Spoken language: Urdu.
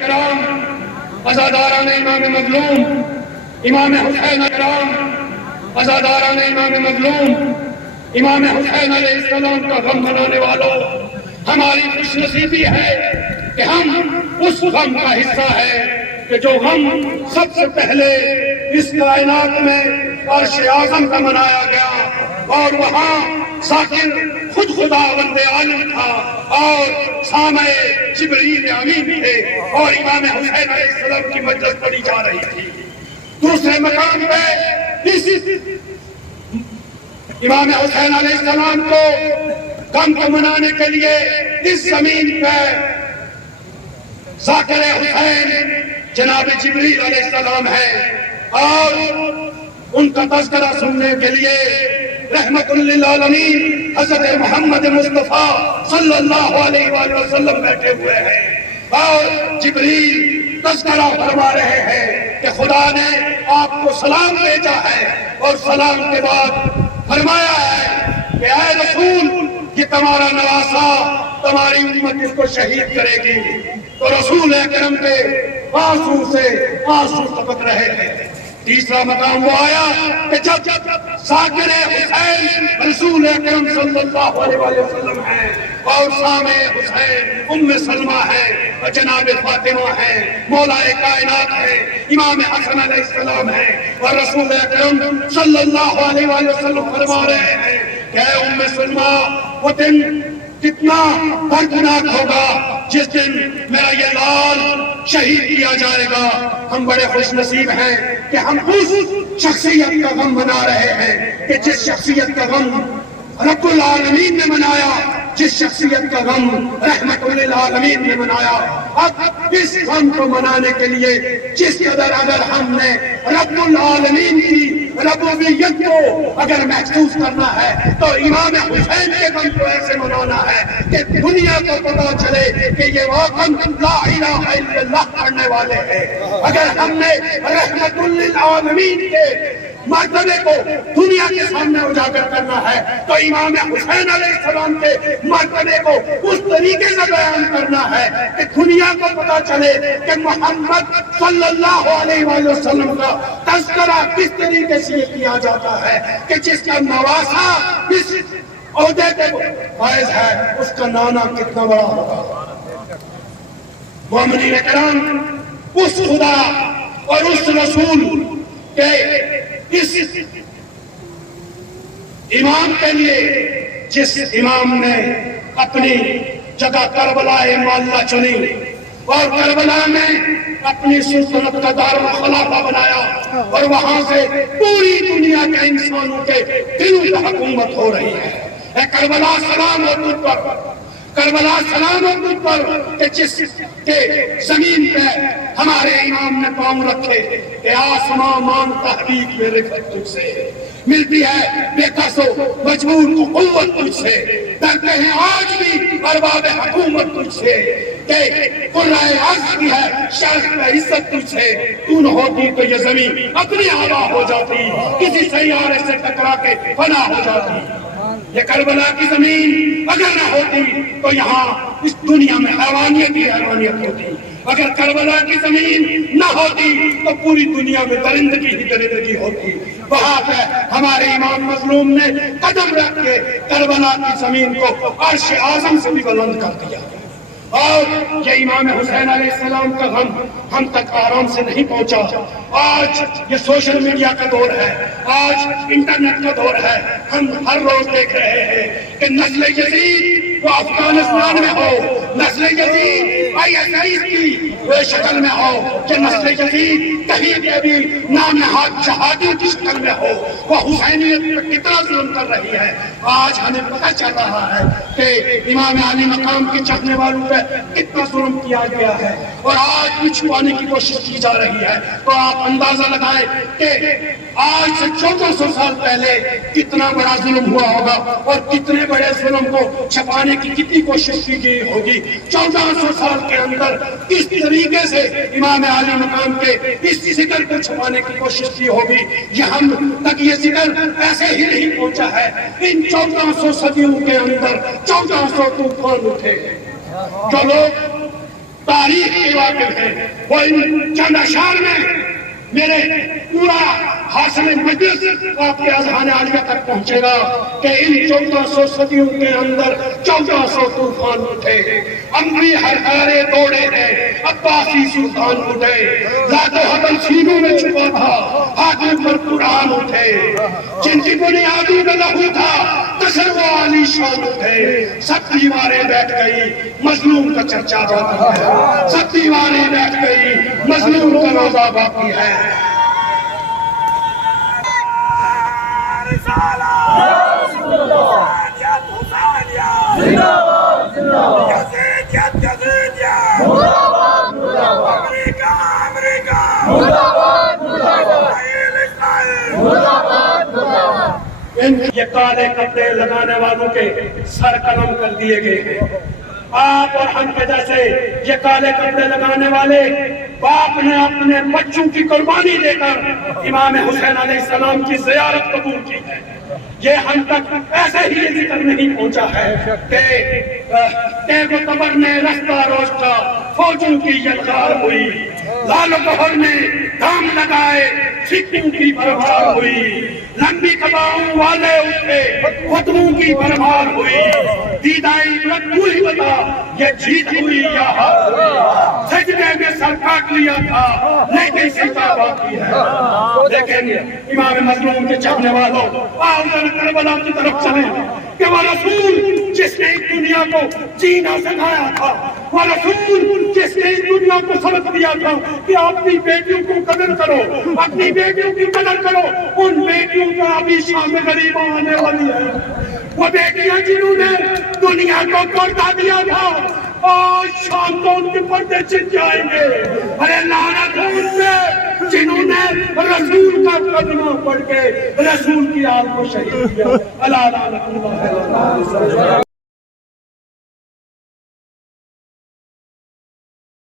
کرام عزاداران امام مظلوم امام حسین کرام عزاداران امام مظلوم امام حسین علیہ السلام کا غم منانے والوں، ہماری خوش نصیبی ہے کہ ہم اس غم کا حصہ ہے کہ جو غم سب سے پہلے اس کائنات میں عرش اعظم کا منایا گیا اور وہاں ذاکر خود خدا بند عالم تھا اور سامع جبریل امین تھے اور امام حسین علیہ السلام کی مجلس پڑھی جا رہی تھی۔ دوسرے مقام پہ اس امام حسین علیہ السلام کو غم کو منانے کے لیے اس زمین پہ ذاکر حسین جناب جبریل علیہ السلام ہے اور ان کا تذکرہ سننے کے لیے رحمت للعالمین حضرت محمد مصطفیٰ صلی اللہ علیہ وآلہ وسلم بیٹھے ہوئے ہیں اور جبریل تذکرہ فرما رہے ہیں کہ خدا نے آپ کو سلام بھیجا ہے اور سلام کے بعد فرمایا ہے کہ اے رسول یہ تمہارا نواسا تمہاری امت اس کو شہید کرے گی۔ تو رسول اکرم کے آنسو سے آنسو ٹپک رہے تھے۔ تیسرا مقام وہ آیا کہ جب ذاکر حسین رسول اکرم صلی اللہ علیہ وسلم ہیں اور سامع حسین ام سلمہ ہے اور جناب فاطمہ ہے، مولا کائنات ہے، امام حسن علیہ السلام ہے اور رسول اکرم صلی اللہ علیہ وسلم فرما رہے ہیں کہ اے ام سلمہ وہ دن کتنا دردناک ہوگا جس دن میرا یہ لال شہید کیا جائے گا۔ ہم بڑے خوش نصیب ہیں کہ ہم اس شخصیت کا غم منا رہے ہیں کہ جس شخصیت کا غم رب العالمین نے منایا، جس شخصیت کا غم رحمت للعالمین نے منایا۔ اب اس غم کو منانے کے لیے جس قدر اگر ہم نے رب العالمین کی ربوبیت کو اگر محسوس کرنا ہے تو امام حسین کے غم کو ایسے منانا ہے کہ دنیا کو پتا چلے کہ یہ واقعاً لا الہ الا اللہ پڑھنے والے ہیں۔ اگر ہم نے رحمت للعالمین کے مرتبے کو دنیا کے سامنے اجاگر کرنا ہے تو امام حسین علیہ السلام کے مرتبے کو اس طریقے سے بیان کرنا ہے کہ دنیا کو پتا چلے کہ محمد صلی اللہ علیہ وآلہ وسلم کا تذکرہ کس طریقے سے کیا جاتا ہے کہ جس کا نواسا اس عہدے کے فائز ہے اس کا نانا کتنا بڑا ہوگا۔ مومنین کرام، اس خدا اور اس رسول کے اس امام کے لیے جس امام نے اپنی جگہ کربلا معلیٰ چنی اور کربلا میں اپنی سلطنت کا دارالخلافہ بنایا اور وہاں سے پوری دنیا کے انسانوں کے دلوں پر حکومت ہو رہی ہے۔ اے کربلا سلام ہو تجھ پر، کربلا سلام ہو تجھ پر کہ جس کے زمین پہ ہمارے امام نے پاؤں رکھے کہ آسمان مان تحریک میں رفت تجھ سے ملتی ہے، بے کس و مجبور کو قوت تجھ سے، ڈرتے ہیں آج بھی ارباب حکومت تجھ سے کہ قرائے عرض کی ہے شرف میں عزت تجھ سے۔ تو نہ ہوتی تو یہ زمین اپنی آبا ہو جاتی، کسی سیارے سے ٹکرا کے فنا ہو جاتی۔ یہ کربلا کی زمین اگر نہ ہوتی تو یہاں اس دنیا میں حیوانیت ہی حیوانیت ہوتی۔ اگر کربلا کی زمین نہ ہوتی تو پوری دنیا میں درندگی ہی درندگی ہوتی۔ وہاں پہ ہمارے امام مظلوم نے قدم رکھ کے کربلا کی زمین کو عرش اعظم سے بھی بلند کر دیا۔ اور یہ امام حسین علیہ السلام کا غم ہم تک آرام سے نہیں پہنچا۔ آج یہ سوشل میڈیا کا دور ہے، آج انٹرنیٹ کا دور ہے، ہم ہر روز دیکھ رہے ہیں کہ نسل یزید وہ افغانستان میں ہو، نسل یزید آئی ایس آئی کی وہ شکل میں ہو، کہ نسل یزید کہیں پہ بھی نام نہاد جہادی کی شکل میں ہو، وہ حسینیت پر کتنا ظلم کر رہی ہے۔ آج ہمیں پتہ چل رہا ہے کہ امام علی مقام کے چاہنے والوں پہ کتنا ظلم کیا گیا ہے اور آج بھی چھپانے کی کوشش کی جا رہی ہے۔ تو آپ اندازہ لگائیں کہ آج سے 1400 سال پہلے کتنا بڑا ظلم ہوا ہوگا اور کتنے بڑے ظلم کو چھپانے کی کتنی کوشش کی گئی ہوگی۔ 1400 سال کے اندر کس طریقے سے امام علی مقام کے اس ذکر کو چھپانے کی کوشش کی ہوگی، یہ ہم تک یہ ذکر ایسے ہی نہیں پہنچا ہے۔ ان 1400 صدیوں کے اندر 1400 طوفان اٹھے جو لوگ تاریخ کے واقف ہیں، وہ ان چند اشعار میں میرے پورا حاصل مجلس آپ کے اذہان عالیہ تک پہنچے گا کہ ان 1400 صدیوں کے اندر 1400 طوفان اٹھے، اموی ہرکارے دوڑے ہیں، عباسی سلطان اٹھے، ذات حبل سینوں میں چھپا تھا، حاکم پر قرآن اٹھے، جن کی بنیادی میں لہو تھا کسر و عالی شان اٹھے، سب دیواریں بیٹھ گئی، مظلوم کا چرچا باقی ہے، سب دیواریں بیٹھ گئی، مظلوم کا روزہ باقی ہے۔ یہ کالے کپڑے لگانے والوں کے سر قلم کر دیے گئے ہیں۔ آپ اور ہم کے جیسے یہ کالے کپڑے لگانے والے باپ نے اپنے بچوں کی قربانی دے کر امام حسین علیہ السلام کی زیارت قبول کی ہے۔ یہ ہم تک ایسے ہی یہ ذکر نہیں پہنچا ہے کہ تیغ و تبر نے رستہ روشتا فوجوں کی یلغار ہوئی، لال و گوہر نے دام لگائے سکھوں کی برباد ہوئی، لمبی قباؤں والے اٹھے ختموں کی برباد ہوئی، دیدائی عبرت تو ہی بتا یہ جیت ہوئی یا ہار ہوئی، سجدے میں سر کاٹ لیا تھا لیکن سجدہ باقی ہے۔ لیکن امام مظلوم کے چاہنے والوں آؤ کربلا کی طرف چلیں کہ وہ رسول جس نے اس دنیا کو جینا سکھایا تھا، وہ رسول جس نے اس دنیا کو سبق دیا تھا کہ اپنی بیٹیوں کو قدر کرو، اپنی بیٹیوں کی قدر کرو، ان بیٹیوں کا ابھی شام غریبہ آنے والی ہے، وہ بیٹیاں جنہوں نے دنیا کو پردہ دیا تھا اور شام کو ان کے پردے چھن جائیں گے۔ ارے لعنت ہو ان پہ جنہوں نے رسول کا کلمہ پڑھ کے رسول کی آل کو شہید کیا۔ اللہ لعنت اللہ